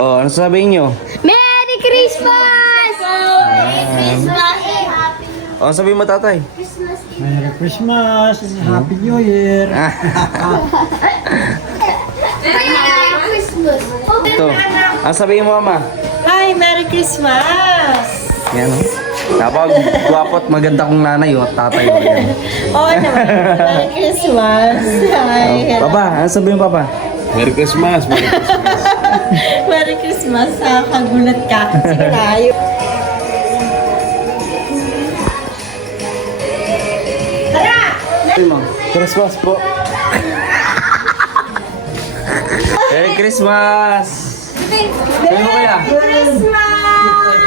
Oh, ano sabihin nyo? Merry Christmas! Merry Christmas! Oh, sabihin mo tatay. Merry Christmas! Happy New Year! Merry Christmas! Ito. Ano sabihin mo mama? Hi! Merry Christmas! Yan oh. Napag guwapo at maganda kong nanay oh, tatay oh. Yan. Oo naman. Merry Christmas! Hi! Papa, ano sabihin mo papa? Merry Christmas! Merry Christmas! Merry Christmas! Kagulat ka. Sige tayo. Sabihin mo. Christmas po. Merry Christmas! Sabihin mo kaya? Merry Christmas!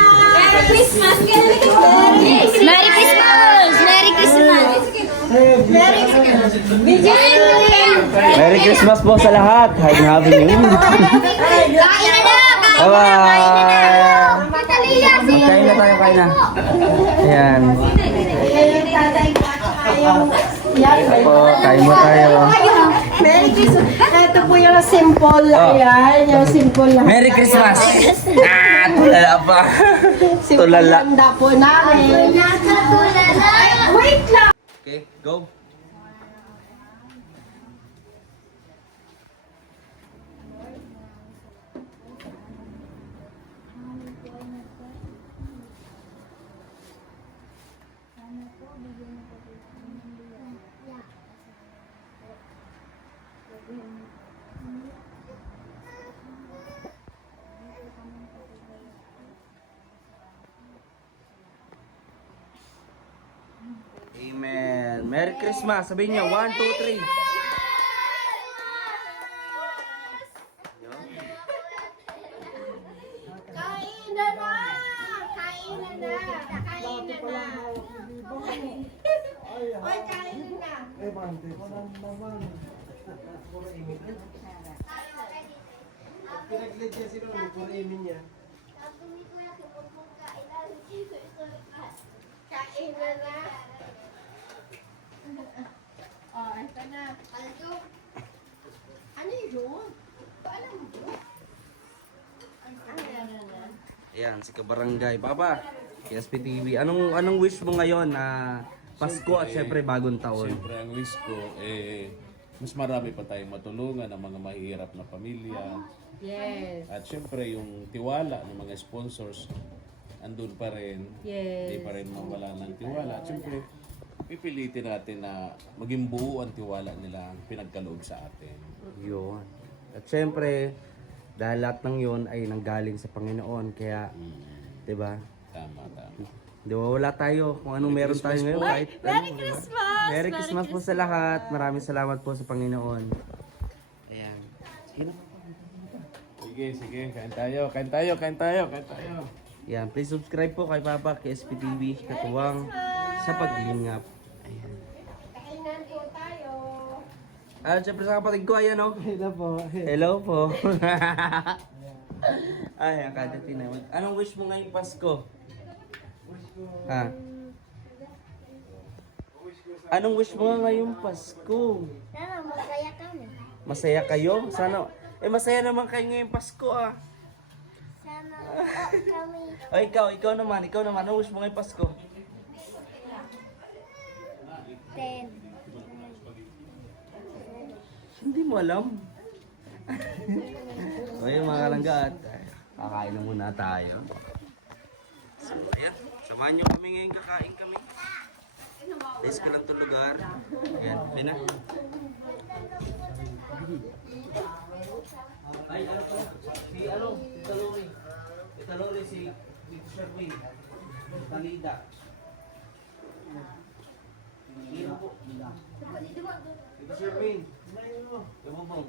Merry Christmas! Merry Christmas! Merry Christmas po sa lahat. Happy New Year. Kain na na! Bye-bye! Kain na tayo, kain na. Ayan. Po, kain mo tayo. Merry Christmas! Ito po yung simple. Ayan, yung simple lang. Merry Christmas! Ah, tulala pa. Simple Tulala. handa po namin. Wait lang! Okay, go. Amen. Merry Christmas. Sabihin niyo, 1, 2, 3. Kain na na! Kain na na! Kain na na! Oy, kain na na! Pinagligyan sila ulit, puro imin niya. Kain na na! Oh, ito na. Ano yun? Alam mo yun? Ayan, si Kabarangay. Papa, KSP TV. Anong wish mo ngayon na Pasko at syempre bagong taon? Siyempre, ang wish ko, mas marami pa tayong matulungan ng mga mahihirap na pamilya. Yes. At siyempre, yung tiwala ng mga sponsors, andun pa rin. Yes. Hindi pa rin mawala ng tiwala. At siyempre, pipilitin natin na maging buo ang tiwala nila pinagkaloob sa atin. Yun. At syempre, dahil lahat ng yun ay nanggaling sa Panginoon. Kaya, di ba? Tama, tama. Di ba wala tayo kung anong meron tayo ngayon. Kahit, Merry ano, Christmas! Merry Christmas po sa lahat. Maraming salamat po sa Panginoon. Ayan. Sige na. Sige, sige. Kain tayo, kain tayo, kain tayo, kain tayo. Yan, please subscribe po kay Papa, kay SPTV, katuwang sa paglingap. Ayan. Kainan po tayo. At syempre sa kapatid ko, ayan o. Hello po. Hello po. Ay, ang kadating naman. Anong wish mo ngayong Pasko? Ha? Anong wish mo ngayong Pasko? Sana masaya kami. Masaya kayo? Sana, masaya naman kayo ngayong Pasko ah. Sana kami. O ikaw naman, anong wish mo ngayong Pasko? 10. Hindi mo alam. O yun mga kalanggat, kakain na muna tayo. So ayan, samahan nyo kami ngayon, kakain kami. Please ko lang itong lugar. Ayan, din na. Ay, ano pala? Si Talori, si Sherwin. Talida. Sino po? Ito Sherwin. Lumubong.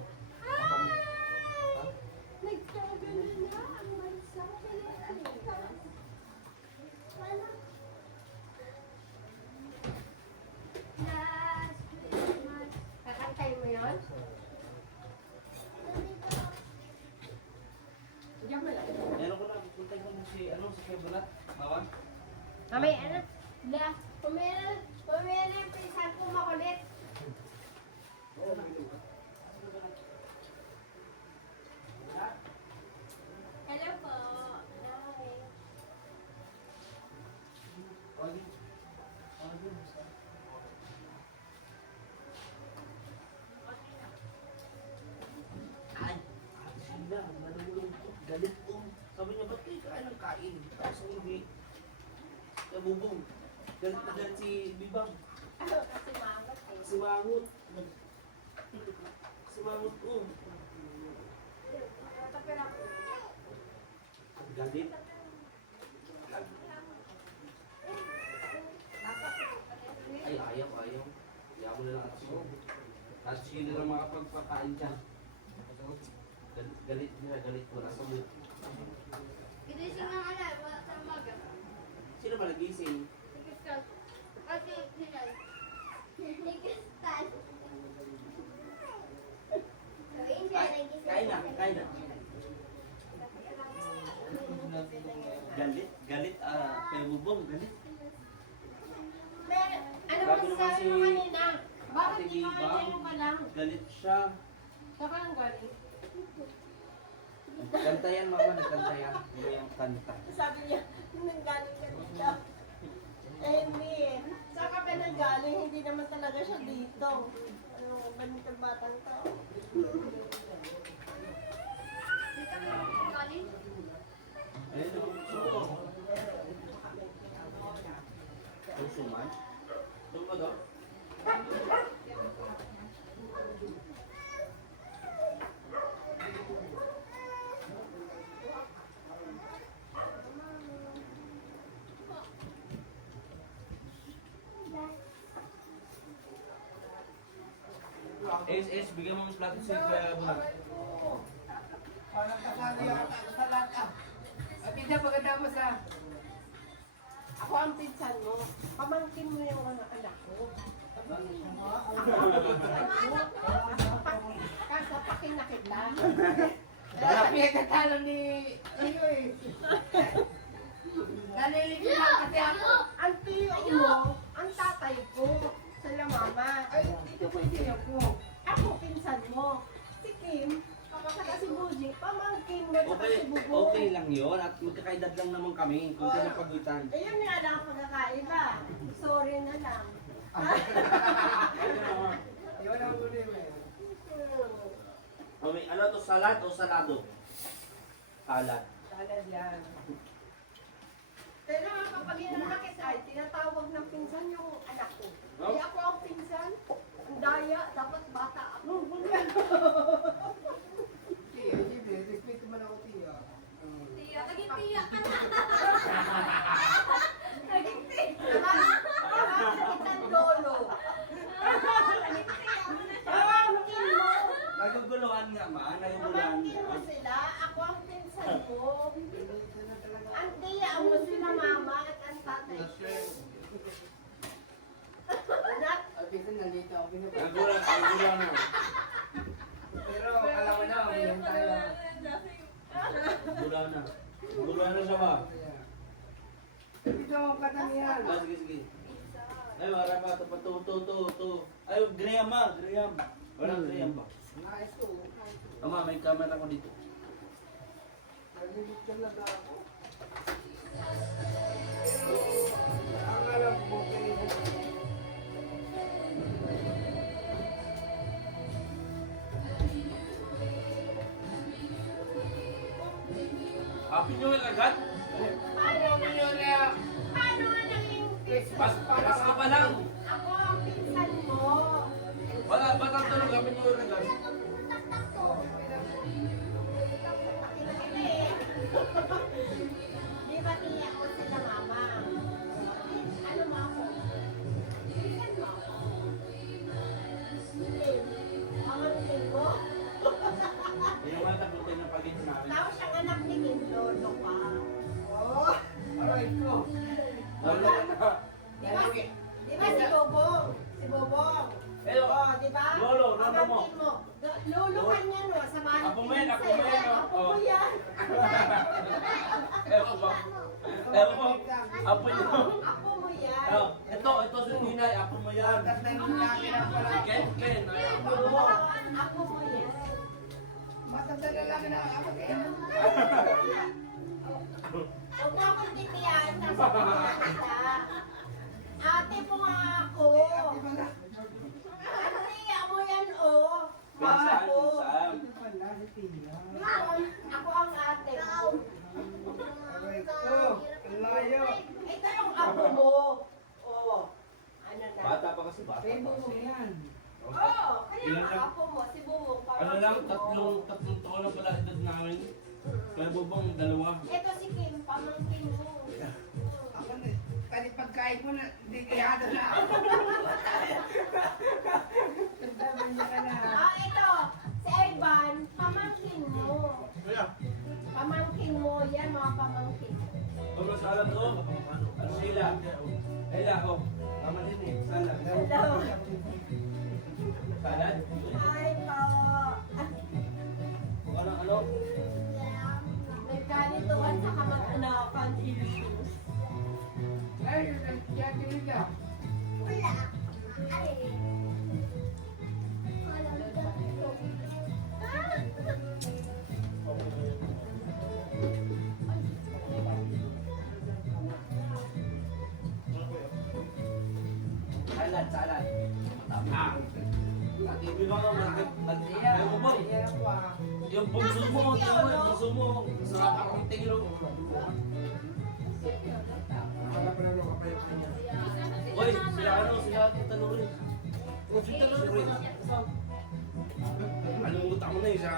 Kakantay mo yun? Ano ko na, puntay ko si Kebulat. Bawa? Mamaya na. La, pumira na yung pinsan ko makulit. Ay, sila, nalulungkot, galit po. Sabi niya, ba't kayo kain ng kain? Tapos hindi. Kaya bubong, galit na galit si Bibang. Kasi mangat eh. Si Mangot. Si Mangot po. Galit. Ay, ayaw. Ayaw mo na lang at siya. At siya na lang makapagpakain dyan. Galit nila, galit mo. Nasa mo. Ginising ng alay, wala sa umaga. Sino ba nagising? Si Crystal. Kasi sinal. Si Crystal. So, India, nagising. Kain na. Galit, kay Bubong, galit. Ano Grabe mo naman sabi si mo kanina? Bakit Ate di ka Bibang. ganyan ka lang? Galit siya. Saka ang galing. Kanta yan, mama, nagkanta yan. Ano yung kanta? Sabi niya, nanggaling ka dito. Eh, hindi. Saan ka nanggaling? Hindi naman talaga siya dito. Ano, ganito batang tao. Dito na ako galing. Ayun, suko. Susuman? Doon ba doon? Bigyan mo mas plato si Kuya Bulag. Parang kasali yata sa lata. At hindi pagkata mo sa... Ako ang pinsan mo. Pamangkin mo yung mga anak ko. Kaso pakin na kita. Pinagkatalo ni... Ano eh. Nalilipin lang kasi ako. Ang tiyo mo, ang tatay ko, sila mama. Ay, dito po hindi ako. Ako, pinsan mo. Si Kim, saka si Buji, pamangkin mo, saka Okay, si Bubo. okay lang yun at magkakaedad lang naman kami kung pinapagitan. Ayun nga lang ang pagkakaiba. Sorry na lang. Yun ang tuloy mo eh. Mami, ano to, salad o salado? Salad. Salad yan. Pero kapag inanakit ay, tinatawag ng pinsan yung anak ko. Oh? Di ako ang pinsan. Ang daya, dapat bata ako. Tiya, hindi. Respeto man ako, tiya. Tiya, naging tiya ka na. Naging tiya. Nakakalitan lolo. Pamangkin mo. Naguguluhan nga ma, naguguluhan Pamangkin mo nga. sila. Ako ang pinsan mo. Ang tiya mo sila mama at ang tatay ko. Anak, At ito nandito ako. Naguguluhan na. Pero alam mo na, umiyan tayo. Naguguluhan na. Naguguluhan na siya ba? Dito ang patang yan. Ah, sige. Ay, marami pa ito pa. To. Ay, Graham ma, Graham. Walang Graham ba? Nice to. Ama, may camera ko dito. Nalilip ka na ba ako? Pero, ang alam ko, Happy New Year agad? ano yun na paano nga naging Christmas para Paras ka pa lang. ako ang pinsan mo? Wala, ba't ang tulog? Happy New Year agad? Di ba tiya ko sila mama? Ano mo ako? Pinsan mo ako? Hindi. Pamangkin mo? Hindi naman taputin ng pag-ibig namin. Tao siyang anak ni Kim Lolo pa. Oh, aray ko. Wala na. Di ba si Bobong? Si Bobong. Eh, Oh, di ba? Lolo, lolo mo. Pamangkin mo. Lolo ka niya no, sa bahay. Apo mo yan, apo mo yan, oh. Apo mo yan. Ewan ba? Ewan mo. Apo nyo. Apo mo yan. Ito si Tinay. Apo mo yan. Tapos na yung laki na pala. Ken. Ay, apo Apo mo. mo. Apo mo yan. Matanda na laki na ako kaya. Huwag mo akong titiyan, sasabihin kita. salubong, dalawa. Ito si Kim, pamangkin mo. Ako na, pati pagkain mo na, hindi kaya na. Nagtaman niya ka na. Ito, si Evan, pamangkin mo. Pamangkin mo, yan mga pamangkin. Kung mas alam ko, ano sila? Ella, oh. Tama din eh. Salad. Hello. Salad? Hi po. Kung ano? Nagkanituan sa kamag-anakan issues. Ay, yan din ka. Wala. Ay. Walang ganito. Salad, salad. Ah. Hindi ba kaya mo ba? Yung bunso mo, bunso mo. Sarap akong tingin. Hoy, sila Tita Nurin. Tita Nurin. Alimutan mo na yung sa...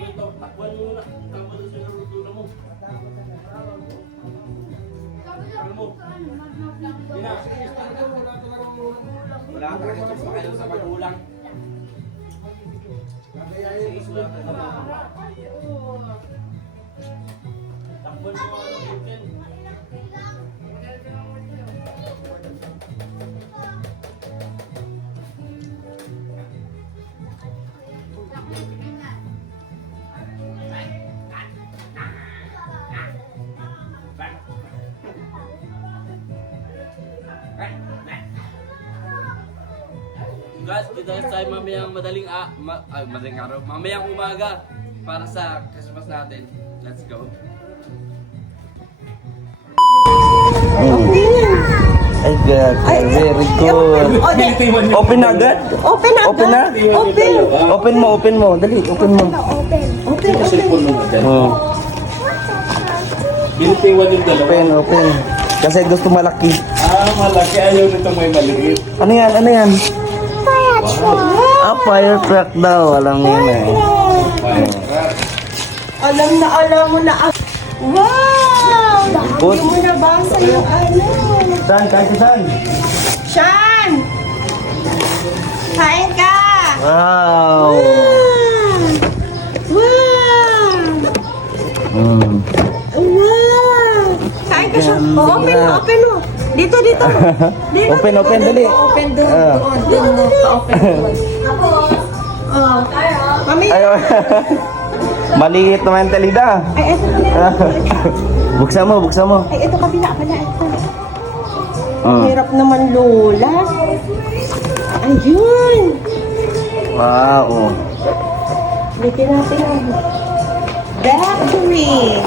Ito, takwan mo na. Tama na sila rutuna mo. Ano mo? Dina. Wala ka rin pa kayo sa magulang. Sige, sulatan mo. Takwan mo ano, Ken. Guys, kita tayo mamayang madaling araw, mamayang umaga para sa Christmas natin. Let's go. Ay, good. Very good. Open na agad? Open na. Open na? Open. Open mo. Dali, open mo. Open. Cellphone mo dyan. Oh. Pinipiwan yung dalawa. Open. Kasi gusto malaki. Malaki. Ayaw nito may maliit. Ano yan? Fire truck daw. Alam mo yun eh. Alam mo na. Wow! Good. Hindi mo nabasa yung ano. Saan? Kahit saan? Sean! Kain ka! Wow! Wow! Wow! Kain ka siya. Oh, open mo. Dito. Dito. Open, dali. Open doon. Doon mo. Open doon. Oh. Mami. Ayaw. Maliit naman talida. Ay, ito. Buksan mo. Ay, ito kabila pala. Ito. Ah. Hirap naman, Lola. Ayun. Wow. Lagyan natin ang battery.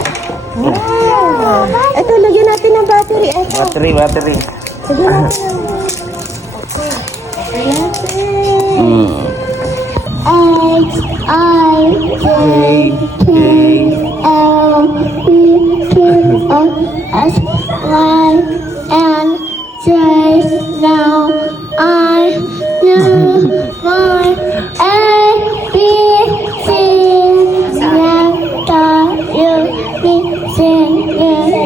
Wow. Ito, lagyan natin ng battery. Ito. Battery. Lagyan natin ng... Lagyan natin. Now I know my ABC.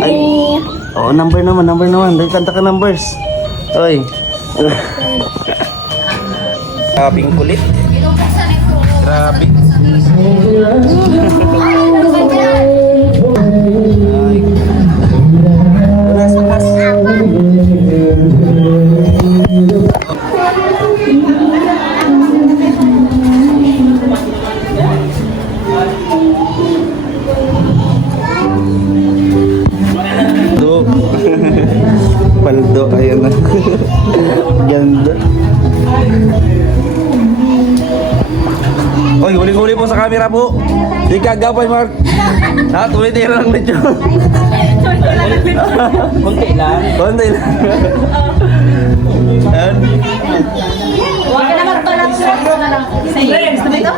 Ay. Oo, number naman. Dahil kanta ka numbers. Oy. Grabing kulit. Grabe. Ay. Paldo, ayan na. Ganda. Oy, huli-huli po sa camera po. Di kagapay, Mark. Tumitira lang dito. Konti lang. Huwag ka na magpalat sa ito na lang. Gusto mo ito?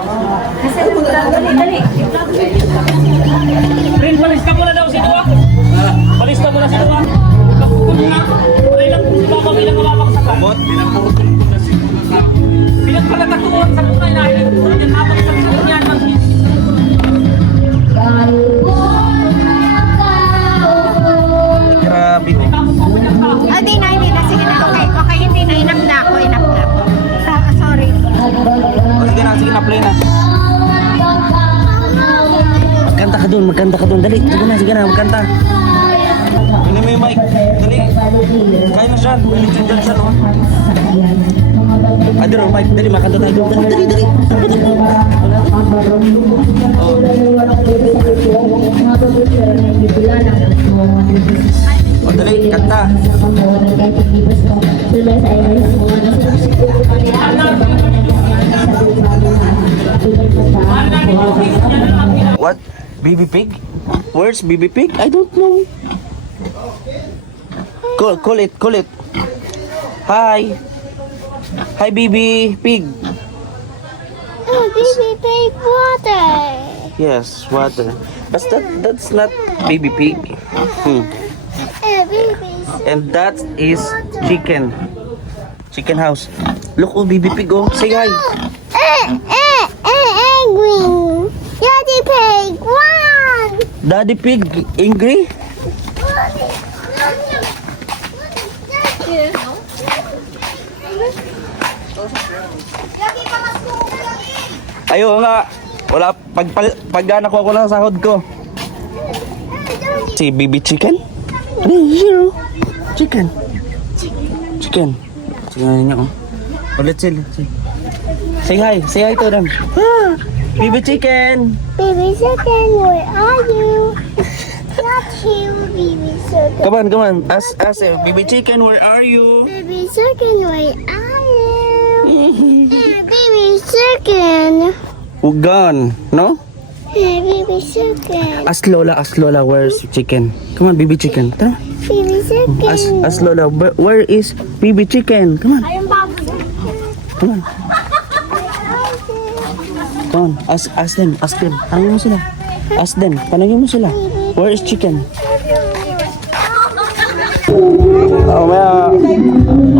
Kasi dali. Rin, palista mo na daw si Dua. Palista mo na si Dua. Ilang mababagsakan. Pinagpalatakuan sa bunga na ilang. Yan habang sa bunga niyan. Magkanta ka doon. Dali. Sige na. Magkanta. Ano mo yung mic? Dali. Kaya na siya. Dali dyan siya, no? Adero, mic. Dali, makanta tayo doon. Dali. Oh, dali. Kanta. What? Baby pig? Where's baby pig? I don't know. Call it. Hi. Hi, baby pig. Oh, baby pig water. Yes, water. But that's not baby pig. Baby. And that is chicken. Chicken house. Look, oh, baby pig, oh. Say hi. Angry. Daddy pig one. Daddy pig, angry? Ayo nga. Wala, pag nakuha ko lang sa sahod ko. Si baby chicken? Ano yun? Zero. Chicken. Chicken niya, oh. Oh, let's see. Say hi to them. Baby chicken. Baby chicken, where are you? Not you, baby chicken. Come on. Ask baby chicken, where are you? Baby chicken, where are you? Baby chicken. Gone, no? Baby chicken. Ask Lola, where's chicken? Come on, baby chicken. Tara. Baby chicken. Ask Lola, where is baby chicken? Come on. Come on, ask them. Tanungin mo sila. Ask them, tanungin mo sila. Where is chicken?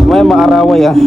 May maaraway ah.